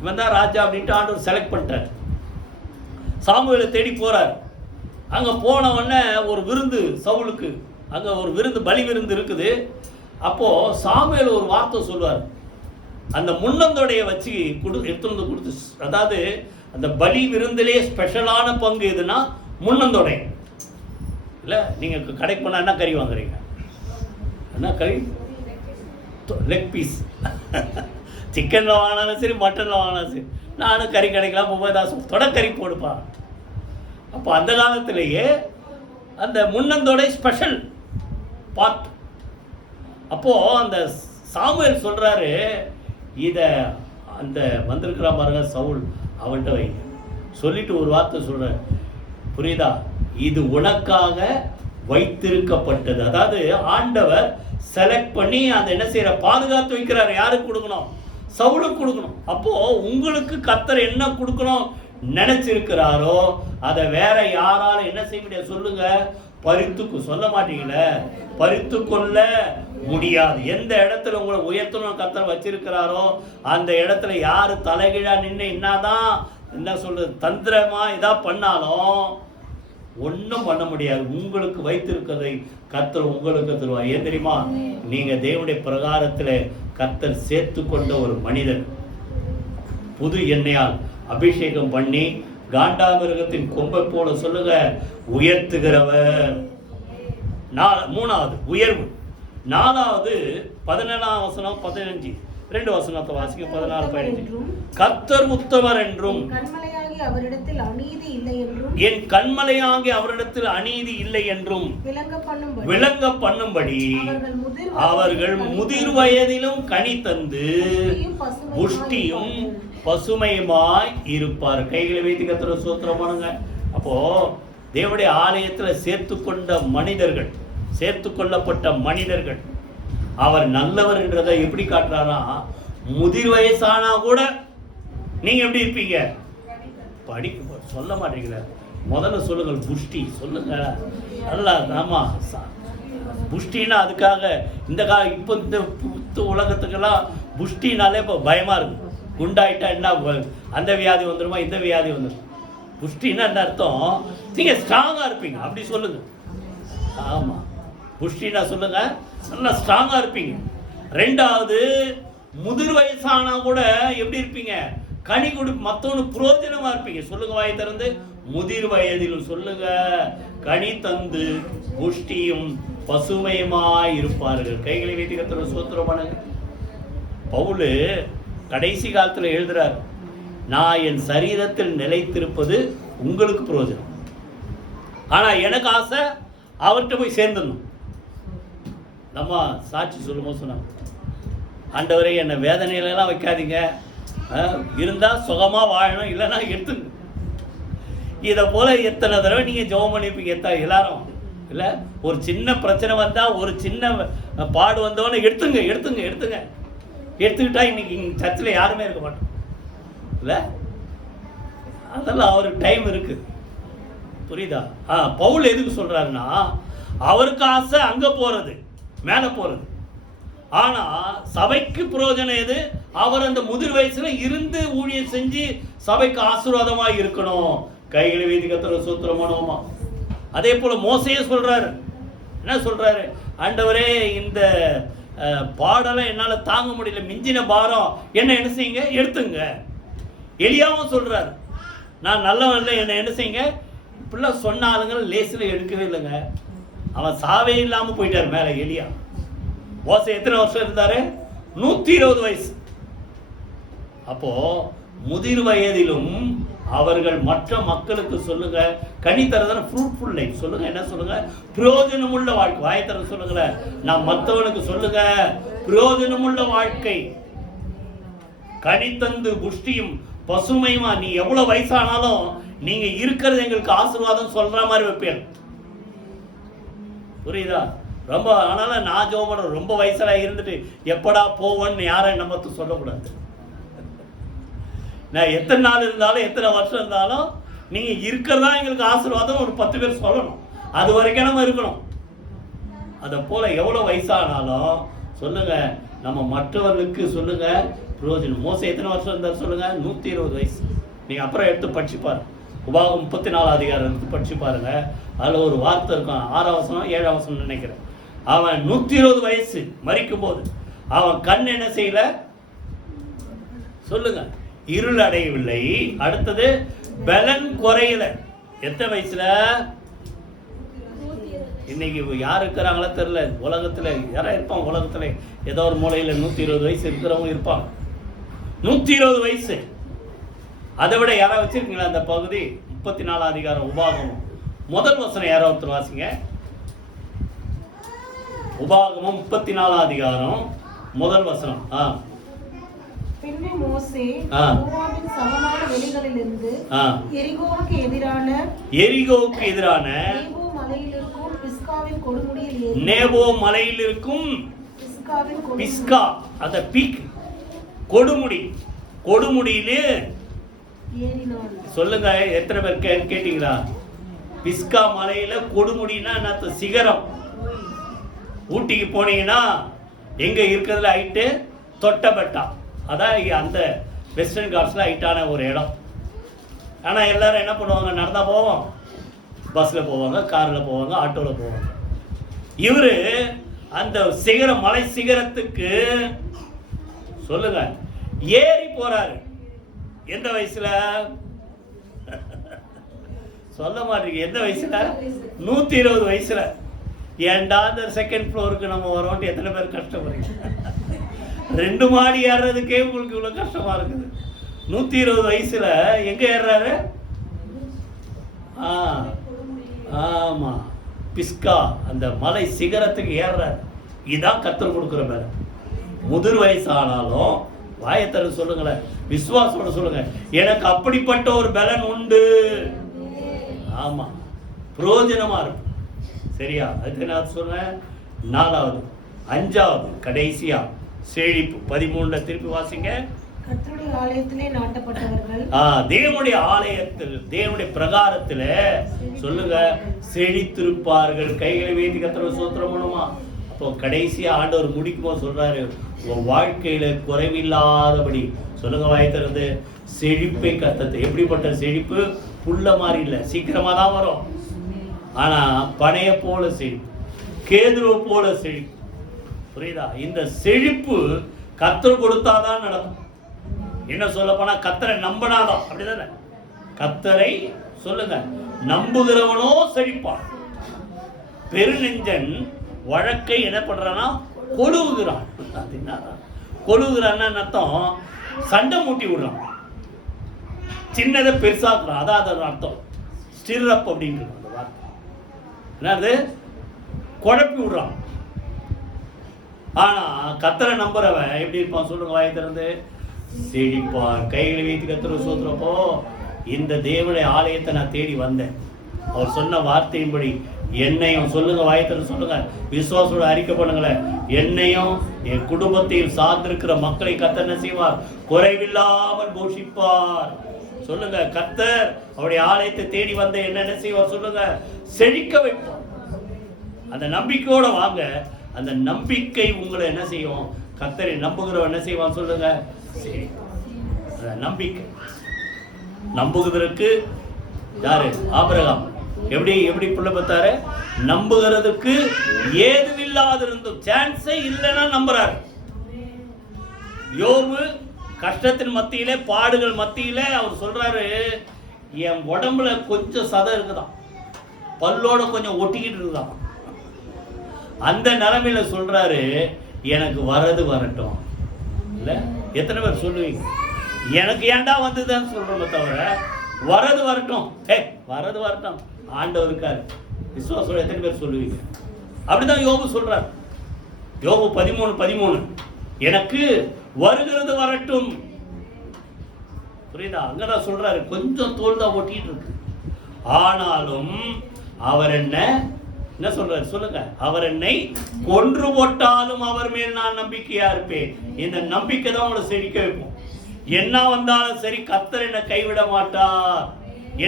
இவன் தான் ராஜா அப்படின்ட்டு ஆண்டவர் செலக்ட் பண்ணிட்டார். சாமுவேலை தேடி போறார். அங்கே போன உடனே ஒரு விருந்து சவுலுக்கு, அங்கே ஒரு விருந்து, பலி விருந்து இருக்குது. அப்போது சாமுவேல் ஒரு வார்த்தை சொல்லுவார், அந்த முன்னந்தோடைய வச்சு எடுத்து வந்து கொடுத்து, அதாவது அந்த பலி விருந்திலே ஸ்பெஷலான பங்கு எதுனா முன்னந்தோடை. இல்லை நீங்கள் கடைக்கு போனால் என்ன கறி வாங்குறீங்க, என்ன கறி, லெக் பீஸ். சிக்கனில் வாங்கினாலும் சரி, மட்டனில் வாங்கினாலும் சரி. நானும் கறி கடைக்கெல்லாம் போகும்போது தான் தொடக்கறி போடுப்பா. அப்போ அந்த காலத்திலேயே அந்த முன்னந்தோட ஸ்பெஷல் பார்ட். அப்போது அந்த சாமுவேல் சொல்கிறாரு, இதை அந்த வந்திருக்கிறா பாருங்க சவுல், அவன்கிட்ட வைங்க சொல்லிட்டு ஒரு வார்த்தை சொல்கிறார். புரியுதா? இது உனக்காக வைத்திருக்கப்பட்டது. அதாவது ஆண்டவர் செலக்ட் பண்ணி அதை என்ன செய்யற, பாதுகாத்து வைக்கிறார். யாருக்கு கொடுக்கணும்? சவுலுக்கு கொடுக்கணும். அப்போ உங்களுக்கு கர்த்தர் என்ன கொடுக்கணும் நினைச்சிருக்கிறாரோ அதை வேற யாராலும் என்ன செய்ய முடியாது சொல்லுங்க, பறித்து சொல்ல மாட்டீங்களே, பறித்து கொள்ள முடியாது. எந்த இடத்துல உங்களை உயர்த்தணும் கர்த்தர் வச்சிருக்கிறாரோ அந்த இடத்துல யாரு தலைகீழா நின்று என்னதான் என்ன சொல்றது தந்திரமா இதா பண்ணாலும் ஒன்றும் பண்ண முடியாது. உங்களுக்கு வைத்திருக்கிறதை கர்த்தர் உங்களுக்கு தருவார். ஏன் தெரியுமா? நீங்க தேவனுடைய பிரகாரத்தில் கர்த்தர் சேர்த்து கொண்ட ஒரு மனிதன். புது எண்ணெயால் அபிஷேகம் பண்ணி காண்டாமிருகத்தின் கொம்பை போல சொல்லுங்க உயர்த்துகிறவர். மூணாவது உயர்வு. நாலாவது 17ஆம் வசனம் 15 2 வசனத்தை வாசிக்க. 14-15 கர்த்தர் உத்தமர் என்றும் அவரிடத்தில் அநீதி இல்லை என்றும் என் கண்மலையாகி அவரிடத்தில் அநீதி இல்லை என்றும் விளங்க பண்ணும்படி அவர்கள் முதிர் வயதிலும் கனி தந்து புஷ்டியும் பசுமையுமாய் இருப்பார். கைகளை வைத்து கர்த்தரை ஸ்தோத்திரம் பண்ணுங்க. அப்போ தேவனுடைய ஆலயத்தில் சேர்த்து கொண்ட மனிதர்கள், சேர்த்து கொள்ளப்பட்ட மனிதர்கள், அவர் நல்லவர் என்றதை எப்படி காட்டுறாரா, முதிர் வயசானா கூட நீங்க எப்படி இருப்பீங்க, படிக்க சொல்ல மாட்டீங்களா? முதல்ல சொல்லுங்கள் புஷ்டி சொல்லுங்க. நல்லா ஆமா, புஷ்டின்னா அதுக்காக இந்த இப்போ இந்த உலகத்துக்கெல்லாம் புஷ்டினாலே இப்போ பயமா இருக்கு. குண்டாயிட்டா என்ன அந்த வியாதி வந்துடுமா, இந்த வியாதி வந்துடும். புஷ்டின்னா என்ன அர்த்தம்? நீங்க ஸ்ட்ராங்கா இருப்பீங்க அப்படி சொல்லுங்க. ஆமா, புஷ்டினா சொல்லுங்க நல்லா ஸ்ட்ராங்கா இருப்பீங்க. ரெண்டாவது முதிர் வயசானா கூட எப்படி இருப்பீங்க, கனி கொடு, மற்றவனுக்கு புரோஜனமா இருப்பீங்க. சொல்லுங்க வாயை திறந்து, முதிர் வயதிலும் சொல்லுங்க, கனி தந்து புஷ்டியும் பசுமையுமாய் இருப்பார்கள். கைகளை வைத்து கர்த்தருக்கு ஸ்தோத்திரம் பண்ணுங்க. பவுல் கடைசி காலத்தில் எழுதுறார், நான் என் சரீரத்தில் நிலைத்திருப்பது உங்களுக்கு பிரயோஜனம், ஆனா எனக்கு ஆசை அவர்கிட்ட போய் சேர்ந்துடணும். நம்ம சாட்சி சொல்லும்போது சொன்னாங்க, ஆண்டவரே என்னை வேதனையிலலாம் வைக்காதீங்க, இருந்தால் சுகமாக வாழணும், இல்லைன்னா எடுத்துங்க. இதை போல் எத்தனை தடவை நீங்கள் ஜெபம் பண்ணியிருப்பீங்க எல்லாரும் இல்லை? ஒரு சின்ன பிரச்சனை வந்தால், ஒரு சின்ன பாடு வந்தவொடனே எடுத்துங்க எடுத்துங்க எடுத்துங்க எடுத்துக்கிட்டா இன்னைக்கு சர்ச்சில் யாருமே இருக்க மாட்டோம் இல்லை? அதெல்லாம் அவருக்கு டைம் இருக்கு, புரியுதா? பவுல் எதுக்கு சொல்றாருன்னா, அவருக்கு ஆசை அங்க போறது, மேல போறது. ஆனா சபைக்கு பிரயோஜனம் எது? அவர் அந்த முதிர் வயசுல இருந்து ஊழியம் செஞ்சு சபைக்கு ஆசீர்வாதமா இருக்கணும். கைகளை வீதி கர்த்தருக்கு ஸ்தோத்திரம் பண்ணுவோமா? அதே போல மோசேயே சொல்றாரு, என்ன சொல்றாரு? ஆண்டவரே இந்த பாடலை என்னால தாங்க முடியல, மிஞ்சின பாரம் என்ன செய்யுங்க, எடுத்துங்க. எலியாவும் சொல்றாரு, நான் நல்லவன் இல்லை, என்ன செய்யுங்க. இப்படிலாம் சொன்ன ஆளுங்கள் லேசில் எடுக்கவே இல்லைங்க. அவன் சாவே இல்லாமல் போயிட்டார் மேலே. எலியா மோசே எத்தனை வருஷம் இருந்தாரு? 120 வயசு. அப்போ முதிர் வயதிலும் அவர்கள் மற்ற மக்களுக்கு சொல்லுங்க, கனி தரதான ஃப்ரூட்ஃபுல் லைஃப் சொல்லுங்க, என்ன சொல்லுங்க, பிரயோஜனமுள்ள வாழ்க்கை. வாயத்தர சொல்லுங்க, நான் மற்றவனுக்கு சொல்லுங்க, பிரயோஜனமுள்ள வாழ்க்கை, கனி தந்து புஷ்டியும் பசுமையுமா. நீ எவ்வளவு வயசானாலும் நீங்க இருக்கிறது எங்களுக்கு ஆசீர்வாதம் சொல்ற மாதிரி வைப்பேன், புரியுதா? ரொம்ப ஆனால நான் ஜெபம் பண்றேன், ரொம்ப வயசுல இருந்துட்டு எப்படா போவேன்னு யாரும் நம்ம சொல்லக்கூடாது. நான் எத்தனை நாள் இருந்தாலும் எத்தனை வருஷம் இருந்தாலும் நீங்க இருக்கிறதா எங்களுக்கு ஆசீர்வாதம் ஒரு 10 பேர் சொல்லணும், அது வரைக்கும் நம்ம இருக்கணும். அதை போல எவ்வளவு வயசானாலும் சொல்லுங்க, நம்ம மற்றவர்களுக்கு சொல்லுங்க பிரயோஜனம். மோசே எத்தனை வருஷம் இருந்தார் சொல்லுங்க? 120 வயசு. நீங்க அப்புறம் எடுத்து படிச்சு பாருங்க, உபாகம் 34 அதிகாரம் எடுத்து படிச்சு பாருங்க. அதுல ஒரு வார்த்தை இருக்கும், 6ஆம் வசனம் 7ஆம் வசனம் நினைக்கிறேன். அவன் 120 வயசு மரிக்கும் போது அவன் கண் என்ன செய்யல சொல்லுங்க? இருள் அடையவில்லை. அடுத்தது பலன் குறையல. எத்தனை வயசுல? இன்னைக்கு யார் இருக்கிறாங்களோ தெரியல, உலகத்துல யாரா இருப்பாங்க, உலகத்துல ஏதோ ஒரு மூலையில 120 வயசு இருக்கிறவங்க இருப்பாங்க. 120 வயசு. அதை விட யாராவது வச்சிருக்கீங்களா அந்த பகுதி? 34 அதிகாரம் உபாகமம் முதல் வசனம் யாராவது ஒருத்தர் வாசிங்க. உபாகமம் 34 அதிகாரம் முதல் வசனம். பின்பு மோசே மோவாபின் சமனான வெளிகளிலிருந்து எரிகோவுக்கு எதிரான நேபோ மலையில் இருக்கும் பிஸ்கா, அந்த பீக் கொடுமுடி, கொடுமுடியிலே சொல்லுங்க. எத்தனை பேர் கேட்டீங்களா? பிஸ்கா மலையில கொடுமுடினா என்ன? சிகரம். ஊட்டிக்கு போனீங்கன்னா எங்க இருக்கிறதுல ஹைட்டு தொட்டபெட்டா, அதான் அந்த வெஸ்டர்ன் காட்ஸ்ல ஹைட்டான ஒரு இடம். ஆனா எல்லாரும் என்ன பண்ணுவாங்க? நடந்தா போவோம், பஸ்ல போவாங்க, கார்ல போவாங்க, ஆட்டோல போவாங்க. இவரு அந்த சிகரம், மலை சிகரத்துக்கு சொல்லுங்க ஏறி போறாரு. எந்த வயசுல? சொல்ல மாட்டீங்க. எந்த வயசுல? 120 வயசுல. ஏன்டா அந்த செகண்ட் ஃப்ளோருக்கு நம்ம வரோம், எத்தனை பேர் கஷ்டப்படுறீங்க? 2 மாடி ஏறுறதுக்கே உங்களுக்கு இவ்வளவு கஷ்டமா இருக்குது. 120 வயசுல எங்க ஏறாரு? ஆமா, பிஸ்கா அந்த மலை சிகரத்துக்கு ஏறாரு. இதான் கர்த்தர் கொடுக்குற மேல. முதிர் வயசானாலும் வாயத்தர சொல்லுங்களேன், விசுவாசோட சொல்லுங்க, எனக்கு அப்படிப்பட்ட ஒரு பலன் உண்டு. ஆமா, பிரயோஜனமா இருக்கும். சரியா? அதுக்கு நான் சொன்னேன். 4வது 5வது கடைசியா செழிப்பு. 13 திருப்பி வாசிங்க. கர்த்தருடைய ஆலயத்திலே நாட்டப்பட்டவர்கள் தேவனுடைய ஆலயத்தில், தேவனுடைய பிரகாரத்துல சொல்லுங்க செழித்திருப்பார்கள். கைகளை வேதி கர்த்தரை ஸ்தோத்திரம் பண்ணுமா? அப்போ கடைசியா ஆண்டவர் முடிக்கும் போது சொல்றாரு, உங்க வாழ்க்கையில குறைவில்லாதபடி சொல்லுங்க வாய் திறந்து செழிப்பை கத்தத்தை. எப்படிப்பட்ட செழிப்பு? புல்ல மாதிரி இல்லை, சீக்கிரமா தான் வரும். ஆனா பனைய போல செழிப்பு, கேதுருவ போல செழிப்பு. புரியுதா? இந்த செழிப்பு கர்த்தர் கொடுத்தாதான் நடக்கும். என்ன சொல்ல போனா கர்த்தரை நம்பினாதான், அப்படிதானே? கர்த்தரை சொல்லுங்க, நம்புகிறவனோ செழிப்பான். பெருநெஞ்சன் வழக்கை என்ன பண்றானா, கொழுவுகிறான். அது என்ன கொழுவுகிறான்னு அர்த்தம்? சண்டை மூட்டி விடுறான், சின்னதை பெருசாக்குறான். அதான் அதோட அர்த்தம். ஸ்டிர் அப் அப்படின்றது அந்த வார்த்தை. என்னது? குழப்பி விடுறான். ஆனா கர்த்தரை நம்புறவன் எப்படி இருப்பான் சொல்லுங்க, வாயை திறந்து? செழிப்பான். கைகளை வைத்து கர்த்தரை சோத்துறப்போ, இந்த தேவனுடைய ஆலயத்தை நான் தேடி வந்தேன், அவர் சொன்ன வார்த்தையின்படி என்னையும் சொல்லுங்க, வாயத்தில் சொல்லுங்க, விசுவாசோட அறிக்கை பண்ணுங்களேன், என்னையும் என் குடும்பத்தையும் சார்ந்திருக்கிற மக்களை கர்த்தர் என்ன செய்வார்? குறைவில்லாமல் போஷிப்பார். சொல்லுங்க, கர்த்தர் அவருடைய ஆலயத்தை தேடி வந்த என்ன செய்வார் சொல்லுங்க? செழிக்க வைப்பார். அந்த நம்பிக்கையோட வாங்க. அந்த நம்பிக்கை உங்களை என்ன செய்யும்? கர்த்தரை நம்புகிறவன் என்ன செய்வான் சொல்லுங்க? சரி, நம்பிக்கை. நம்புகிறதுக்கு யாரு? ஆபிரகாம். எப்படி பிள்ளை பார்த்தாரு? நம்புகிறதுக்கு ஏதுவில்லாத இருந்தும், சான்ஸே இல்லைன்னா நம்புறாரு. யோபு கஷ்டத்தின் மத்தியிலே, பாடுகள் மத்தியிலே அவர் சொல்றாரு, என் உடம்புல கொஞ்சம் சதை இருக்குதான், பல்லோட கொஞ்சம் ஒட்டிக்கிட்டு இருக்குதான். அந்த நிலைமையில சொல்றாரு, எனக்கு வரது வரட்டும். இல்ல எத்தனை பேர் சொல்லுவீங்க, எனக்கு ஏண்டா வந்ததுன்னு சொல்றோமே தவிர, வரது வரட்டும், வரது வரட்டும், ஆண்டவர் இருக்காரு, விசுவாசம் எத்தனை பேர் சொல்லுவீங்க? அப்படிதான் யோபு சொல்றார். யோபு 13:13, எனக்கு வருகிறது வரட்டும். புரியுதா? அங்கதான் சொல்றாரு, கொஞ்சம் தோல் தான் ஒட்டிட்டு இருக்கு, ஆனாலும் அவர் என்ன சொல்றாரு சொல்லுங்க? அவர் என்னை கொன்று போட்டாலும் அவர் மேல் நான் நம்பிக்கையா இருப்பேன். இந்த நம்பிக்கை தான் உங்களை செழிக்க வைப்போம். என்ன வந்தாலும் சரி, கர்த்தர் என்னை கைவிட மாட்டார்.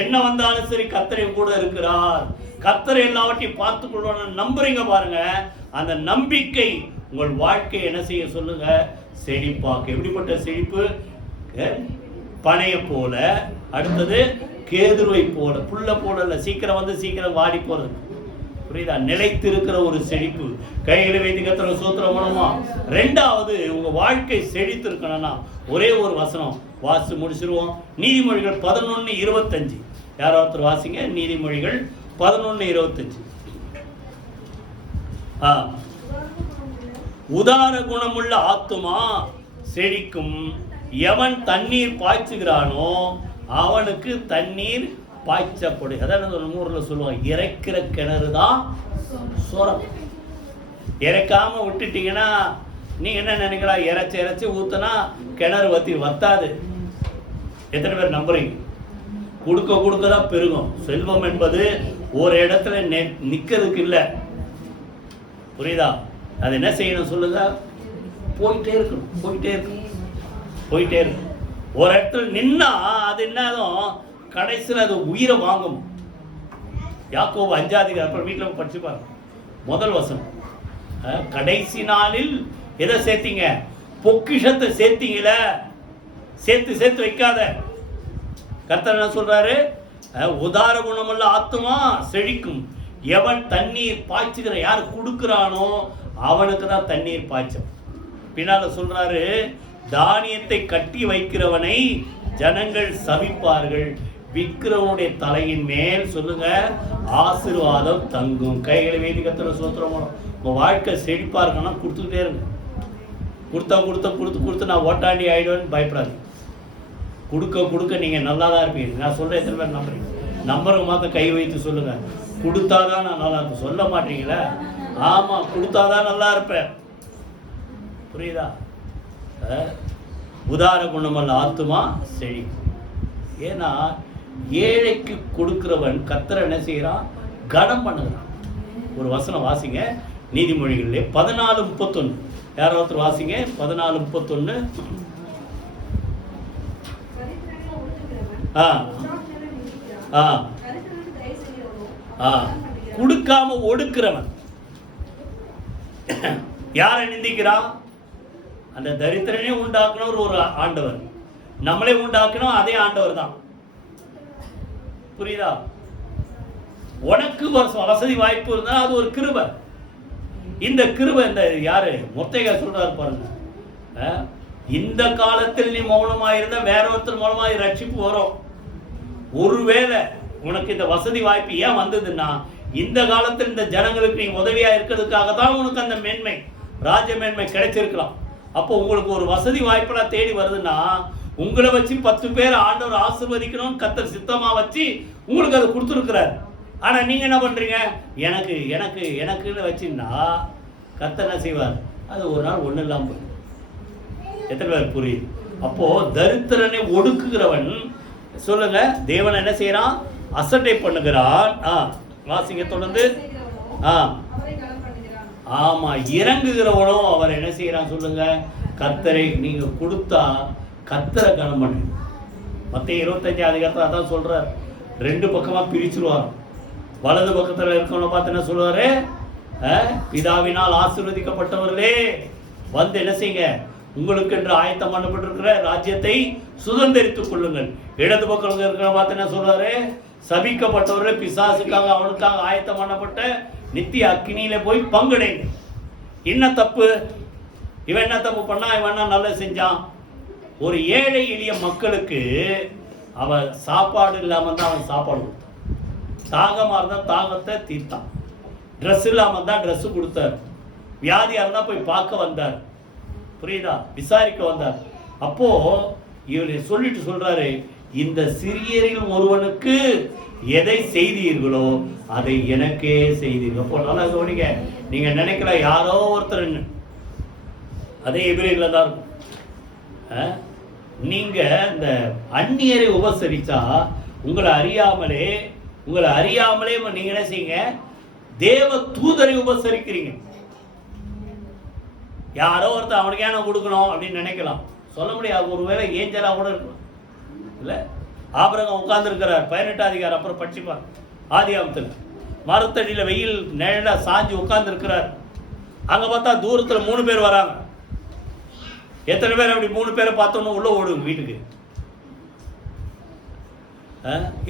என்ன வந்தாலும் சரி, கர்த்தர் கூட இருக்கிறார். கர்த்தர் எல்லாவற்றையும் பார்த்துக் கொள்வார். நம்புறீங்க பாருங்க, அந்த நம்பிக்கை உங்கள் வாழ்க்கையை என்ன செய்ய சொல்லுங்க? செழிப்பாக்கு. எப்படிப்பட்ட செழிப்பு? பனையை போல, அடுத்தது கேதுருவை போல, புல்ல போல, சீக்கிரம் வந்து சீக்கிரம் வாடி போறது. புரியுதா? நிலைத்திருக்கிற ஒரு செழிப்பு. கைகளை வைத்து கர்த்தரை சோத்திரம் மூலமா. ரெண்டாவது, உங்க வாழ்க்கை செழித்து இருக்கணும்னா ஒரே ஒரு வசனம் வாசி முடிச்சிருவோம். நீதிமொழிகள் 11:25. யாராவது வாசிங்க. நீதிமொழிகள் 11:25. உதார குணமுள்ள ஆத்துமா செழிக்கும், எவன் தண்ணீர் பாய்ச்சுகிறானோ அவனுக்கு தண்ணீர் பாய்ச்சப்படு. அதான் ஊர்ல சொல்லுவாங்க, இறைக்கிற கிணறு தான் சொரம். இறைக்காம விட்டுட்டீங்கன்னா நீங்க என்ன நினைக்கலாம்? இறைச்சி ஊத்துனா கிணறு வத்தாது. எத்தனை பேர் நம்புறீங்க? கொடுக்க தான் பெருகும். செல்வம் என்பது ஒரு இடத்துல நிக்கிறதுக்கு இல்லை. புரியுதா? அது என்ன செய்யணும் சொல்லுங்க? போயிட்டே இருக்கணும். ஒரு இடத்துல நின்னா அது என்னதும் கடைசியில் அது உயிரை வாங்கும். யாக்கோபு 5 அப்புறம் வீட்டில் படிச்சு பாருங்க. முதல் வசனம், கடைசி நாளில் எதை சேர்த்தீங்க? பொக்கிஷத்தை சேர்த்தீங்கள, சேர்த்து வைக்காத. கர்த்தர் என்ன சொல்றாரு? உதார குணமுள்ள ஆத்துமா செழிக்கும், எவன் தண்ணீர் பாய்ச்சுகிற, யார் கொடுக்கிறானோ அவனுக்கு தான் தண்ணீர் பாய்ச்சும். பின்னால சொல்றாரு, தானியத்தை கட்டி வைக்கிறவனை ஜனங்கள் சபிப்பார்கள், விக்கிரவனுடைய தலையின் மேல் சொல்லுங்க ஆசீர்வாதம் தங்கும். கைகளை வைத்து கர்த்தரை சோத்திரம். உங்க வாழ்க்கை செழிப்பா இருக்கணும், கொடுத்துக்கிட்டே இருங்க. கொடுத்து நான் ஓட்டாண்டி ஆயிடுவேன்னு பயப்படாது. கொடுக்க நீங்க நல்லா தான் இருப்பீங்க. நான் சொல்ற எத்தனை பேர் நம்புறீங்க? நம்புறவங்க மாத்த கை வைத்து சொல்லுங்க, கொடுத்தாதான் நான் நல்லா இருப்பேன். சொல்ல மாட்டீங்களா? ஆமா, கொடுத்தாதான் நல்லா இருப்பேன். புரியுதா? உதார குணமல்ல ஆத்துமா செழிக்கும். ஏன்னா ஏழைக்கு கொடுக்கிறவன் கர்த்தர் என்ன செய்யறான்? கனம் பண்ணுகிறான். ஒரு வசனம் வாசிங்க, நீதிமொழிகளிலே 14:31. யாராவது வாசிங்க 14:31. கொடுக்காம ஒடுக்கிறவன் யாரை நிந்திக்கிறான்? அந்த தரித்திரனே உண்டாக்கணும் ஒரு ஆண்டவர், நம்மளே உண்டாக்கணும் அதே ஆண்டவர் தான். புரியுதா? உனக்கு வசதி வாய்ப்பு இருந்தா அது ஒரு கிருபை. இந்த கிருபை இந்த யாரு மொத்தையா சொல்றாரு பாருங்க, இந்த காலத்தில் நீ மௌனமாயிருந்தா வேற ஒருத்தர் மூலமாக ரட்சிப்பு வரும். ஒருவேளை உனக்கு இந்த வசதி வாய்ப்பு ஏன் வந்ததுன்னா, இந்த காலத்தில் இந்த ஜனங்களுக்கு நீ உதவியா இருக்கிறதுக்காக தான் உனக்கு அந்த மேன்மை, ராஜ மேன்மை கிடைச்சிருக்கலாம். அப்போ உங்களுக்கு ஒரு வசதி வாய்ப்பெல்லாம் தேடி வருதுன்னா, உங்களை வச்சு 10 பேர் ஆண்டவர் ஆசீர்வதிக்கணும்னு கர்த்தர் சித்தமா வச்சு உங்களுக்கு அதை கொடுத்துருக்கிறார். ஆனா நீங்க என்ன பண்றீங்க, எனக்கு எனக்கு எனக்குன்னு வச்சுன்னா கர்த்தர் என்ன செய்வார், அது ஒரு நாள் ஒண்ணு இல்லாம போய். எத்தனை பேர் புரியுது? அப்போ தரித்திரனை ஒடுக்குகிறவன் சொல்லுங்க, தேவன் என்ன செய்யறான், அசட்டை பண்ணுகிறான். வாசிங்க தொடர்ந்து. ஆமா, இறங்குகிறவனும் அவர் என்ன செய்யறான் சொல்லுங்க, கர்த்தரை நீங்க கொடுத்தா கர்த்தரை கனம் பண்ணு. மத்திய 25 அதிகாரத்தில் அதான் சொல்றார். 2 பக்கமா பிரிச்சுருவார். வலது பக்கத்தில் இருக்கவனை பார்த்து என்ன சொல்லுவாரு, பிதாவினால் ஆசீர்வதிக்கப்பட்டவர்களே வந்து என்ன செய்யுங்க, உங்களுக்கு என்று ஆயத்தம் பண்ணப்பட்டிருக்கிற ராஜ்யத்தை சுதந்திரித்துக் கொள்ளுங்கள். இடது பக்கம் இருக்கிற பார்த்து என்ன சொல்றாரு, சபிக்கப்பட்டவர்களே பிசாசுக்காக அவனுக்காக ஆயத்தம் பண்ணப்பட்ட நித்திய அக்கினியில போய் பங்குடைங்க. என்ன தப்பு, இவன் என்ன தப்பு பண்ணா, இவன் என்ன நல்லது செஞ்சான்? ஒரு ஏழை எளிய மக்களுக்கு அவன் சாப்பாடு இல்லாம தான் அவன் சாப்பாடு கொடுத்தான். தாகமா இருந்தா தாகத்தை தீர்த்தான். ட்ரெஸ் இல்லாம தான் ட்ரெஸ் கொடுத்தார். வியாதியா இருந்தா போய் பார்க்க வந்தார். புரியுதா, விசாரிக்க வந்தார். அப்போ இவரை சொல்லிட்டு சொல்றாரு, இந்த சிறியரில் ஒருவனுக்கு எதை செய்தீர்களோ அதை எனக்கே செய்தீர்கள். அப்போ நல்லா கவனிங்க, நீங்க நினைக்கல யாரோ ஒருத்தர், அதே எபிரேயர்ல தான் இருக்கும். நீங்க இந்த அந்நியரை உபசரிச்சா உங்களை அறியாமலே நீங்க என்ன செய்யுங்க, தேவ தூதரை உபசரிக்கிறீங்க. யாரோ ஒருத்தர் அவனுக்கு ஏன் கொடுக்கணும் அப்படின்னு நினைக்கலாம், சொல்ல முடியாது. ஒருவேளை ஏஞ்சலா கூட இருக்கலாம். இல்ல, ஆபிரகாம் உட்கார்ந்து இருக்கிறார், 18 அதிகாரம் அப்புறம் படிச்சுப்பார். ஆதியாகமத்தில் மரத்தடியில் வெயில் நிழலா சாஞ்சி உட்கார்ந்து இருக்கிறார். அங்க பார்த்தா தூரத்துல 3 பேர் வராங்க. எத்தனை பேர் அப்படி 3 பேரை பார்த்தோன்னு உள்ள ஓடுங்க வீட்டுக்கு.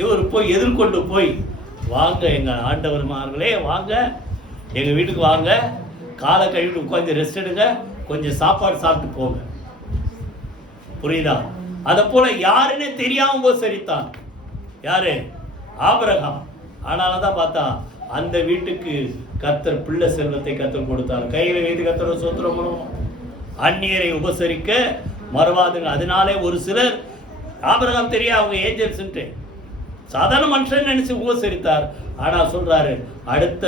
இவர் போய் எதிர்கொண்டு போய், வாங்க எங்க ஆண்டவர்மார்களே, வாங்க எங்க வீட்டுக்கு வாங்க, காலை கழுவிட்டு உட்காந்து ரெஸ்ட் எடுங்க, கொஞ்சம் சாப்பாடு சாப்பிட்டு போங்க. புரியுதா? அதை போல யாருன்னு தெரியாம உபசரித்தான். யாரு? ஆபிரகாம். ஆனால்தான் பார்த்தா அந்த வீட்டுக்கு கர்த்தர் பிள்ளை செல்வத்தை கர்த்தர் கொடுத்தார். கையில வைத்து கர்த்தர் சோத்திரம் பண்ணுவோம். அந்நியரை உபசரிக்க மறவாதுங்க. அதனாலே ஒரு சிலர் ஆபிரகாம் தெரியா அவங்க ஏஞ்சல்ஸ்ன்ட்டு சாதாரண மனுஷன் நினைச்சு உபசரித்தார். ஆனா சொல்றாரு, அடுத்த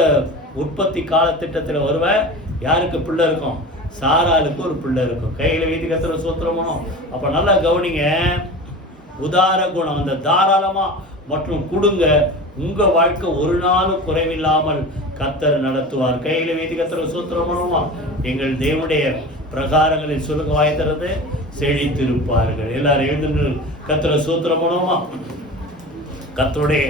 உற்பத்தி கால திட்டத்தில் வருவ யாருக்கு பிள்ளை இருக்கும், சாராளுக்கு ஒரு பிள்ளை இருக்கும். கையில வைத்து கர்த்தர் சோத்திரம் பண்ணுவோம். அப்ப நல்லா கவனிங்க, உதார குணம், அந்த தாராளமா மற்றும் கொடுங்க, உங்க வாழ்க்கை ஒரு நாளும் குறைவில்லாமல் கர்த்தர் நடத்துவார். கையில வைத்து கர்த்தர் சோத்திரம் பண்ணுவோமா. எங்கள் தேவனுடைய பிரகாரங்களில் சொல்லுங்க, வாய்த்தறது செழித்திருப்பார்கள். எல்லாரும் எழுந்து கர்த்தரை சோத்திரம் பண்ணுவோமா. கர்த்தருடைய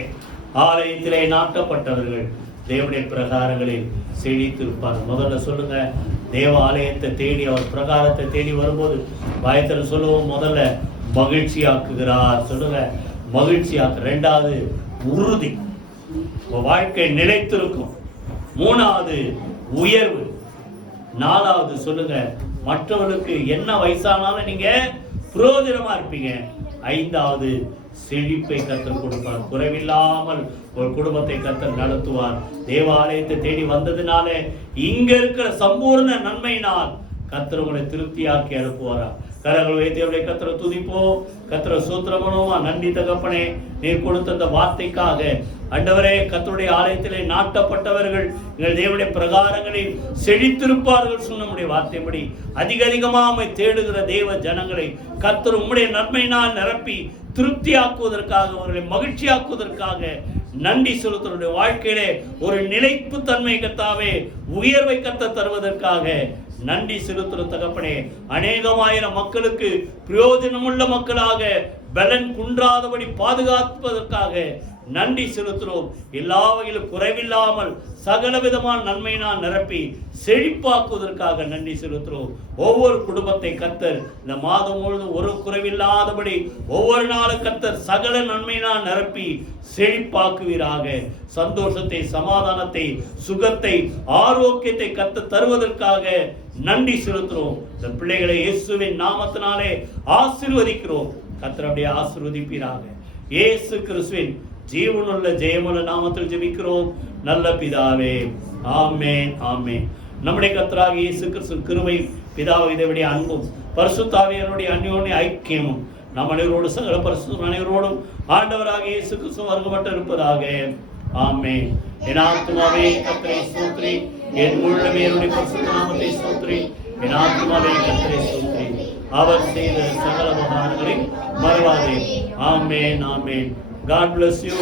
ஆலயத்திலே நாட்டப்பட்டவர்கள் தேவனுடைய பிரகாரங்களில் செழித்திருப்பார்கள். முதல்ல சொல்லுங்க, தேவ ஆலயத்தை தேடி அவர் பிரகாரத்தை தேடி வரும்போது வாயத்தில் சொல்லுவோம், முதல்ல மகிழ்ச்சியாக்குகிறார். சொல்லுங்க, மகிழ்ச்சியாக்கு. 2வது உறுதி, வாழ்க்கை நிலைத்திருக்கும். 3வது உயர்வு. 4வது சொல்லுங்க, மற்றவர்களுக்கு என்ன வயசானாலும் நீங்க பிரயோஜனமா இருப்பீங்க. 5வது செழிப்பை கர்த்தர் கொடுப்பார். குறைவில்லாமல் ஒரு குடும்பத்தை கர்த்தர் நடத்துவார். தேவாலயத்தை தேடி வந்ததுனால இங்க இருக்கிற சம்பூர்ண நன்மையினால் கர்த்தர் உங்களை திருப்தியாக்கி அனுப்புவாரா. கரங்கள் வைத்து அப்படியே கர்த்தரை துதிப்போம், கர்த்தரை சூத்திரம் பண்ணுவோமா. நன்றி தகப்பனே, நீர் கொடுத்த அந்த வார்த்தைக்காக. ஆண்டவரே, கர்த்தருடைய ஆலயத்திலே நாட்டப்பட்டவர்கள் எங்கள் தேவனுடைய பிரகாரங்களில் செழித்திருப்பார்கள் சொன்ன வார்த்தைப்படி அதிகமாக தேடுகிற தேவ ஜனங்களை கர்த்தர் உம்முடைய நன்மையினால் நிரப்பி திருப்தியாக்குவதற்காக, அவர்களை மகிழ்ச்சியாக்குவதற்காக நன்றி செலுத்தனுடைய வாழ்க்கையிலே ஒரு நிலைப்பு தன்மை கர்த்தாவே, உயர்வை கர்த்தர் தருவதற்காக நன்றி செலுத்துற தகப்பனே. அநேகமாயிரம் மக்களுக்கு பிரயோஜனமுள்ள மக்களாக பலன் குன்றாதபடி பாதுகாப்பதற்காக நன்றி செலுத்துகிறோம். எல்லா வகையிலும் குறைவில்லாமல் சகல விதமான நன்மையினால் நிரப்பி செழிப்பாக்குவதற்காக நன்றி செலுத்துகிறோம். ஒவ்வொரு குடும்பத்தை கர்த்தர் இந்த மாதம் முழுவதும் ஒரு குறைவில்லாதபடி ஒவ்வொரு நாளும் கர்த்தர் சகல நன்மையினால் நிரப்பி செழிப்பாக்குவீராக. சந்தோஷத்தை, சமாதானத்தை, சுகத்தை, ஆரோக்கியத்தை கர்த்தர் தருவதற்காக நன்றி செலுத்துகிறோம். இந்த பிள்ளைகளை இயேசுவின் நாமத்தினாலே ஆசீர்வதிக்கிறோம். கர்த்தர் அப்படியே ஆசீர்வதிப்பீராக. இயேசு கிறிஸ்துவின் ஜீவனுள்ள ஜெயமுள்ள நாமத்தில் ஜெபிக்கிறோம் நல்ல பிதாவே. ஆமென், ஆமென். நம்முடைய கர்த்தராகிய இயேசு கிறிஸ்துவின் கிருபை, பிதாவை இதைவிடைய அன்பும் பரிசுத்த ஆவியானவருடைய அந்யோன்ய ஐக்கியமும் நம் அனைவரோடு சகல பரிசுத்த அனைவரோடும் ஆண்டவராகிய இயேசு கிறிஸ்து வருகப்பட்டு இருப்பதாக. ஆமென். என் ஆத்துமாவே கர்த்தரை ஸ்தோத்திரி, என் உள்ளமே அவருடைய பரிசுத்த நாமத்தை ஸ்தோத்திரி. என் ஆத்துமாவே கர்த்தரை ஸ்தோத்திரி, அவர் செய்த சகல உபகாரங்களை மறவாதே. ஆமென், ஆமென். God bless you.